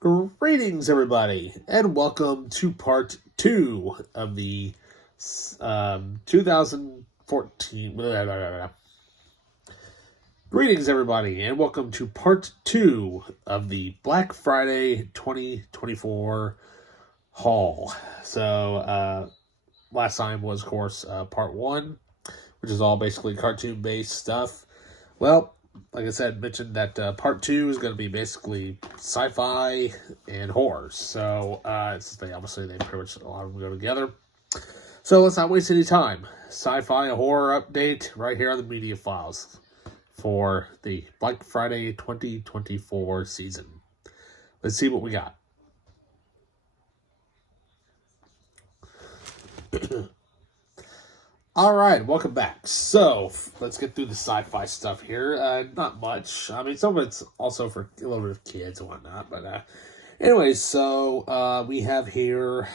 Greetings, everybody, and welcome to part 2 of the 2014. Greetings, everybody, and welcome to part 2 of the Black Friday 2024 haul. So, last time was, of course, part 1, which is all basically cartoon-based stuff. Well, like I said, mentioned that part 2 is going to be basically sci-fi and horror. So, obviously they pretty much, a lot of them go together. So let's not waste any time. Sci-fi and horror update right here on the Media Files for the Black Friday 2024 season. Let's see what we got. All right, welcome back. So, let's get through the sci-fi stuff here. Not much. I mean, some of it's also for a little bit of kids and whatnot. But anyways, so we have here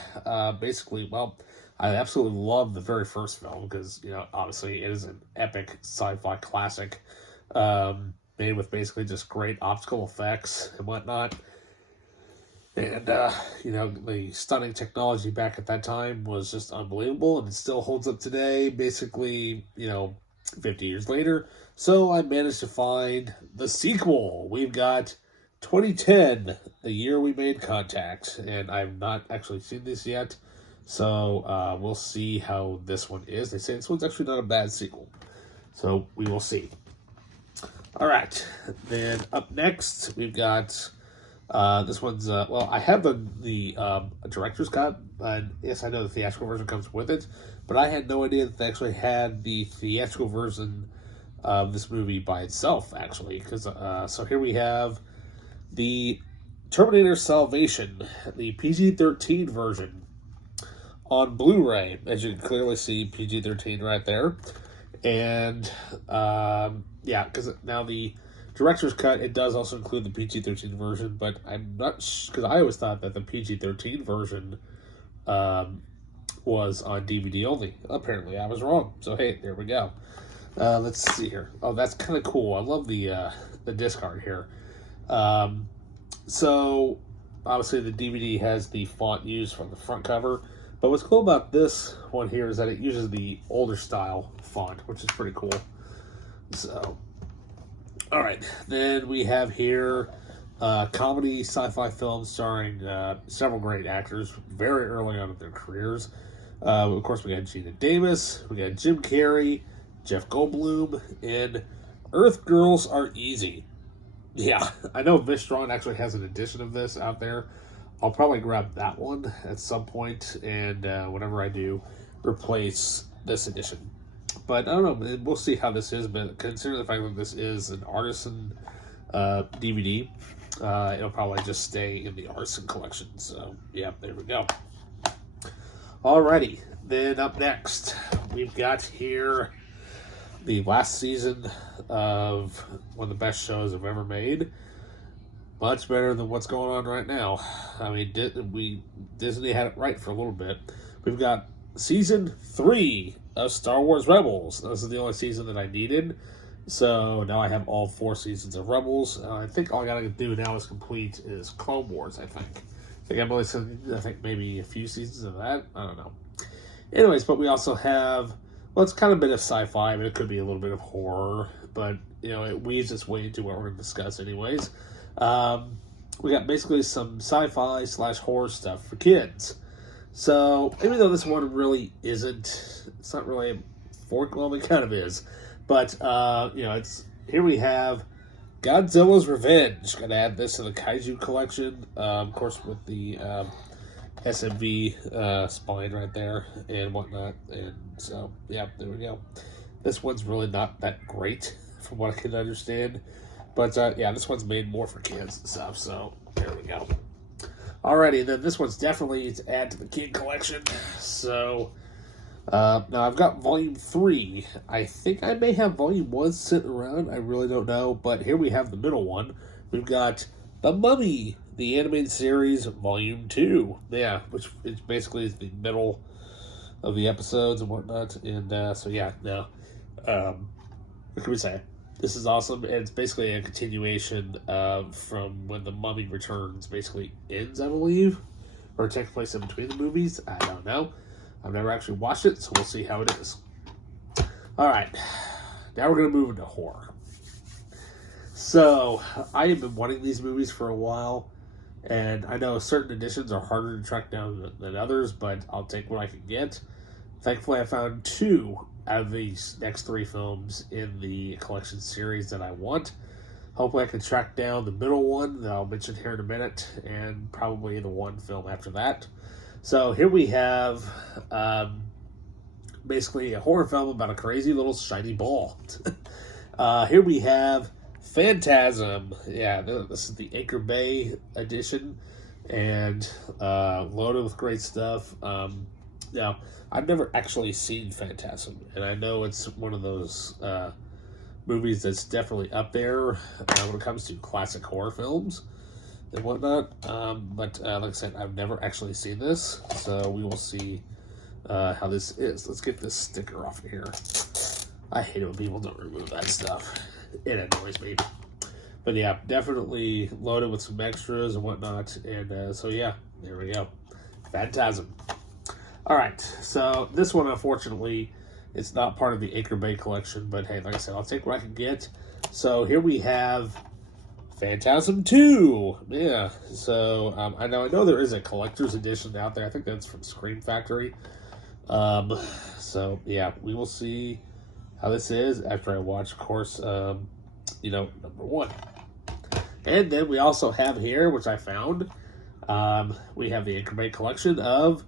basically, well, I absolutely love the very first film because, obviously it is an epic sci-fi classic made with basically just great optical effects and whatnot. And, the stunning technology back at that time was just unbelievable, and it still holds up today, basically, 50 years later. So I managed to find the sequel. We've got 2010, the year we made contact, and I've not actually seen this yet. So we'll see how this one is. They say this one's actually not a bad sequel. So we will see. All right. Then up next, we've got... this one's, I have the director's cut, and yes, I know the theatrical version comes with it, but I had no idea that they actually had the theatrical version of this movie by itself, actually, because, so here we have the Terminator Salvation, the PG-13 version on Blu-ray, as you can clearly see, PG-13 right there, and, because now the director's cut, it does also include the PG-13 version, but I'm not because I always thought that the PG-13 version was on DVD only. Apparently, I was wrong. So hey, there we go. Let's see here. Oh, that's kind of cool. I love the disc art here. So obviously the DVD has the font used from the front cover, but what's cool about this one here is that it uses the older style font, which is pretty cool. So. All right, then we have here comedy sci-fi film starring several great actors very early on in their careers. Of course, we got Gina Davis, we got Jim Carrey, Jeff Goldblum, and Earth Girls Are Easy. Yeah, I know Vish Strong actually has an edition of this out there. I'll probably grab that one at some point, and whenever I do, replace this edition. But I don't know, we'll see how this is, but considering the fact that this is an artisan DVD, it'll probably just stay in the artisan collection. So, yeah, there we go. Alrighty, then up next, we've got here the last season of one of the best shows I've ever made. Much better than what's going on right now. I mean, Disney had it right for a little bit. We've got Season 3 of Star Wars Rebels. This is the only season that I needed. So now I have all 4 seasons of Rebels. I think all I gotta do now is complete is Clone Wars, I think. I think maybe a few seasons of that. I don't know. Anyways, but we also have, well, it's kind of a bit of sci-fi, but it could be a little bit of horror. But, it weaves its way into what we're going to discuss anyways. We got basically some sci-fi / horror stuff for kids. So, even though this one really isn't, it's not really a fork, well, it kind of is. But, it's, here we have Godzilla's Revenge. Gonna add this to the Kaiju collection, of course, with the SMV spine right there and whatnot. And so, yeah, there we go. This one's really not that great, from what I can understand. But, this one's made more for kids and stuff, so there we go. Alrighty, then this one's definitely to add to the kid collection. So, now I've got Volume 3. I think I may have Volume 1 sitting around. I really don't know. But here we have the middle one. We've got The Mummy, the animated series, Volume 2. Yeah, which is basically the middle of the episodes and whatnot. And, what can we say? This is awesome. And it's basically a continuation from when The Mummy Returns basically ends, I believe. Or takes place in between the movies. I don't know. I've never actually watched it, so we'll see how it is. Alright. Now we're going to move into horror. So, I have been wanting these movies for a while. And I know certain editions are harder to track down than others, but I'll take what I can get. Thankfully, I found 2 out of these next 3 films in the collection series that I want. Hopefully I can track down the middle one that I'll mention here in a minute, and probably the one film after that. So here we have basically a horror film about a crazy little shiny ball. Here we have Phantasm. Yeah, this is the Anchor Bay edition, and loaded with great stuff. Now, I've never actually seen Phantasm, and I know it's one of those movies that's definitely up there when it comes to classic horror films and whatnot. But like I said, I've never actually seen this, so we will see how this is. Let's get this sticker off of here. I hate it when people don't remove that stuff. It annoys me. But yeah, definitely loaded with some extras and whatnot. And so yeah, there we go. Phantasm. Alright, so this one, unfortunately, it's not part of the Anchor Bay collection, but hey, like I said, I'll take what I can get. So here we have Phantasm 2. Yeah, so I know there is a collector's edition out there. I think that's from Scream Factory. So yeah, we will see how this is after I watch, of course, number 1. And then we also have here, which I found, we have the Anchor Bay collection of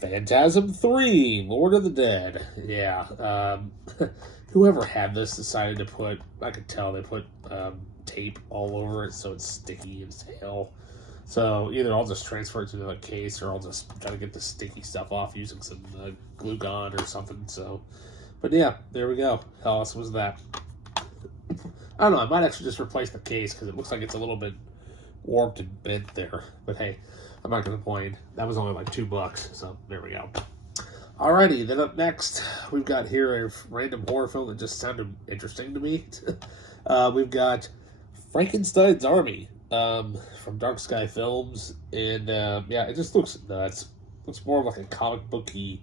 Phantasm 3, Lord of the Dead. Yeah, whoever had this decided to put, I could tell they put tape all over it so it's sticky as hell. So either I'll just transfer it to the case, or I'll just try to get the sticky stuff off using some glue gun or something. So, but yeah, there we go. How awesome was that? I don't know, I might actually just replace the case because it looks like it's a little bit warped and bent there. But hey, I'm not going to complain. That was only like $2, so there we go. Alrighty, then up next, we've got here a random horror film that just sounded interesting to me. We've got Frankenstein's Army from Dark Sky Films, and yeah, it just looks nuts. Looks more like a comic booky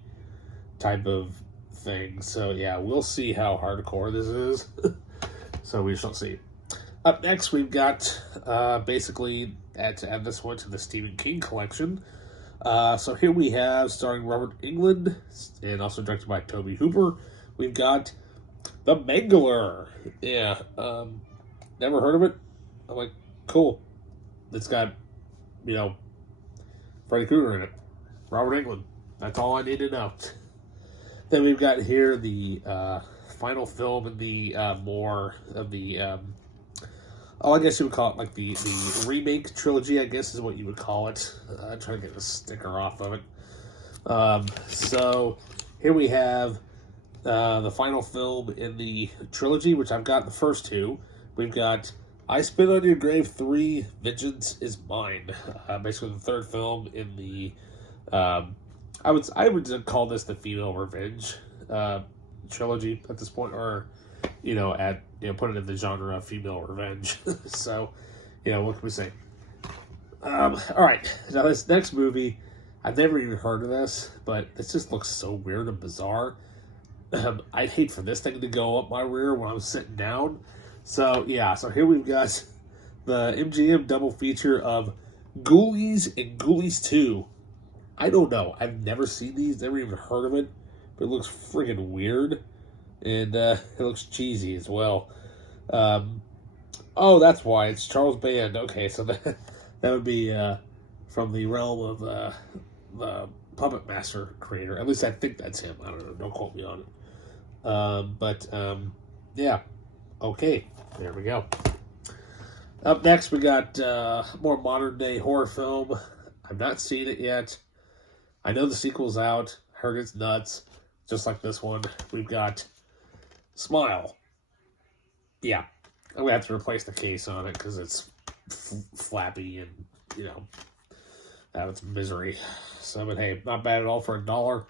type of thing. So yeah, we'll see how hardcore this is. So we shall see. Up next, we've got basically to add this one to the Stephen King collection. So here we have, starring Robert Englund and also directed by Tobe Hooper, we've got The Mangler. Yeah, never heard of it. I'm like, cool. It's got, Freddy Krueger in it. Robert Englund. That's all I need to know. Then we've got here the final film in the more of the I guess you would call it like the remake trilogy, I guess is what you would call it. I'm trying to get the sticker off of it. So here we have the final film in the trilogy, which I've got the first 2. We've got I Spit on Your Grave 3, Vengeance is Mine. Basically the third film in the, I would call this the female revenge trilogy at this point, or put it in the genre of female revenge. So, what can we say? All right, now this next movie, I've never even heard of this, but this just looks so weird and bizarre. I'd hate for this thing to go up my rear when I'm sitting down. So, yeah, so here we've got the MGM double feature of Ghoulies and Ghoulies 2. I don't know. I've never seen these, never even heard of it, but it looks friggin' weird. And it looks cheesy as well. Oh, that's why. It's Charles Band. Okay, so that would be from the realm of the Puppet Master creator. At least I think that's him. I don't know. Don't quote me on it. Yeah. Okay, there we go. Up next, we got more modern-day horror film. I've not seen it yet. I know the sequel's out. Heard it's nuts. Just like this one. We've got Smile. Yeah, I'm going to have to replace the case on it because it's flappy and, it's misery. So, but hey, not bad at all for $1.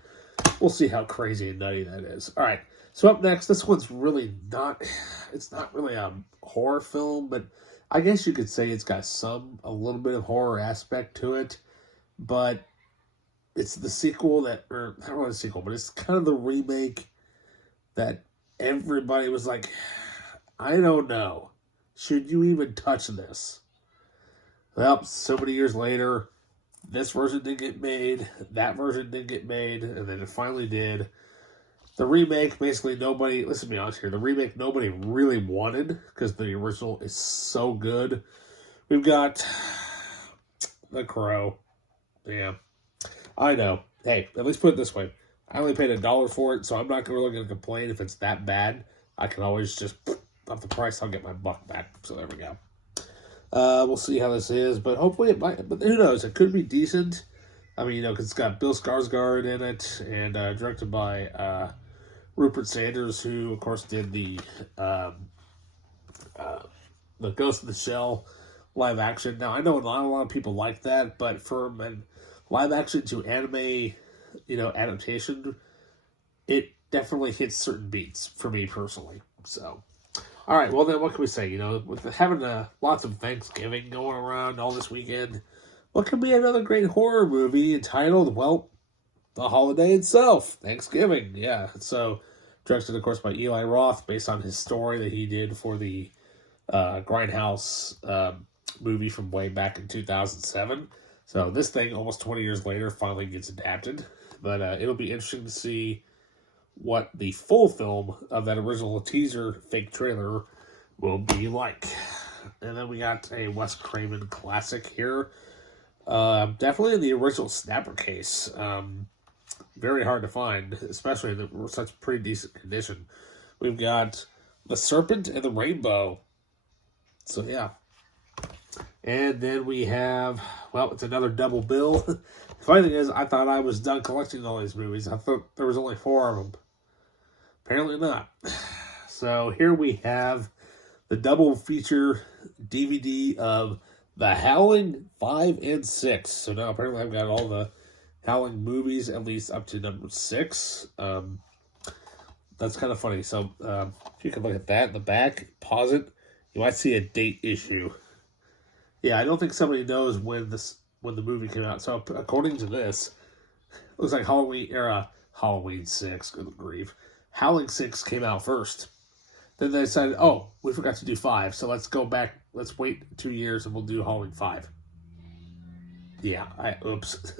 We'll see how crazy and nutty that is. All right, so up next, this one's really not it's not really a horror film, but I guess you could say it's got a little bit of horror aspect to it. But it's the sequel or not really a sequel, but it's kind of the remake that everybody was like, I don't know. Should you even touch this? Well, so many years later, this version didn't get made, that version didn't get made, and then it finally did. The remake, basically nobody, let's be honest here, the remake nobody really wanted because the original is so good. We've got The Crow. Yeah, I know. Hey, at least put it this way. I only paid $1 for it, so I'm not really going to complain if it's that bad. I can always just up the price, I'll get my buck back. So there we go. We'll see how this is, but hopefully it might. But who knows? It could be decent. I mean, because it's got Bill Skarsgård in it, and directed by Rupert Sanders, who of course did the Ghost in the Shell live action. Now I know not a lot of people like that, but from a live action to anime, adaptation, it definitely hits certain beats for me personally. So. All right, well then, what can we say? With having lots of Thanksgiving going around all this weekend, what could be another great horror movie entitled, well, The Holiday Itself, Thanksgiving, yeah. So, directed, of course, by Eli Roth, based on his story that he did for the Grindhouse movie from way back in 2007. So, this thing, almost 20 years later, finally gets adapted. But it'll be interesting to see what the full film of that original teaser fake trailer will be like. And then we got a Wes Craven classic here. Definitely in the original snapper case. Very hard to find, especially in such pretty decent condition. We've got The Serpent and the Rainbow. So yeah. And then we have, well, it's another double bill. The funny thing is, I thought I was done collecting all these movies. I thought there was only 4 of them. Apparently not. So here we have the double feature DVD of The Howling 5 and 6. So now apparently I've got all the Howling movies, at least up to number 6. That's kind of funny. So if you can look at that in the back, pause it, you might see a date issue. Yeah, I don't think somebody knows when the movie came out. So according to this, it looks like Halloween 6, good grief. Howling 6 came out first. Then they decided, oh, we forgot to do 5, so let's go back. Let's wait 2 years and we'll do Halloween 5. Yeah, oops.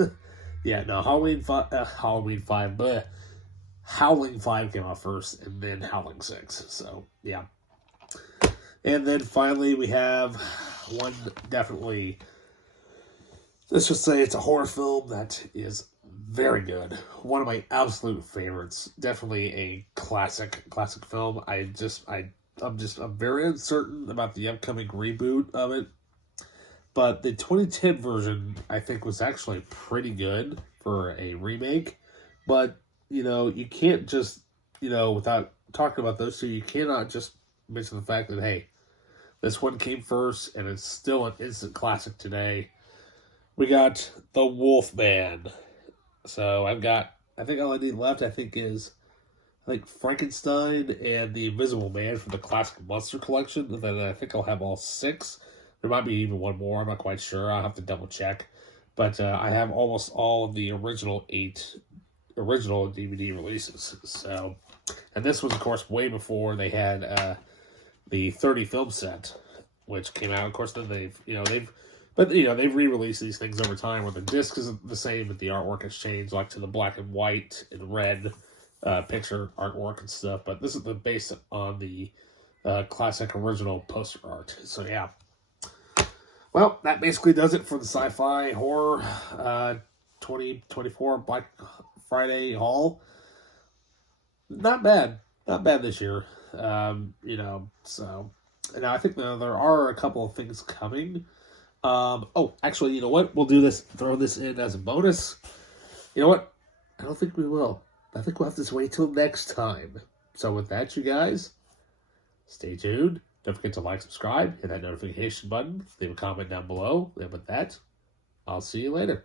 Yeah, no, Halloween 5, but Howling 5 came out first, and then Howling 6. So, yeah. And then finally we have one definitely, let's just say it's a horror film that is very good. One of my absolute favorites. Definitely a classic film. I'm very uncertain about the upcoming reboot of it. But the 2010 version, I think, was actually pretty good for a remake. But, you can't just, without talking about those two, you cannot just mention the fact that, hey, this one came first and it's still an instant classic today. We got The Wolfman. So I think all I need left, is Frankenstein and The Invisible Man from the Classic Monster Collection. And then I think I'll have all 6. There might be even one more. I'm not quite sure. I'll have to double check. But I have almost all of the original 8 DVD releases. So, and this was, of course, way before they had the 30 film set, which came out. Of course, then they've re-released these things over time where the disc is the same, but the artwork has changed, like to the black and white and red picture artwork and stuff. But this is based on the classic original poster art. So, yeah. Well, that basically does it for the Sci-Fi Horror 2024 Black Friday haul. Not bad this year. So, now I think there are a couple of things coming. Actually, you know what? We'll do this, throw this in as a bonus. You know what? I don't think we will. I think we'll have to wait till next time. So with that, you guys, stay tuned. Don't forget to like, subscribe, hit that notification button, leave a comment down below. And with that, I'll see you later.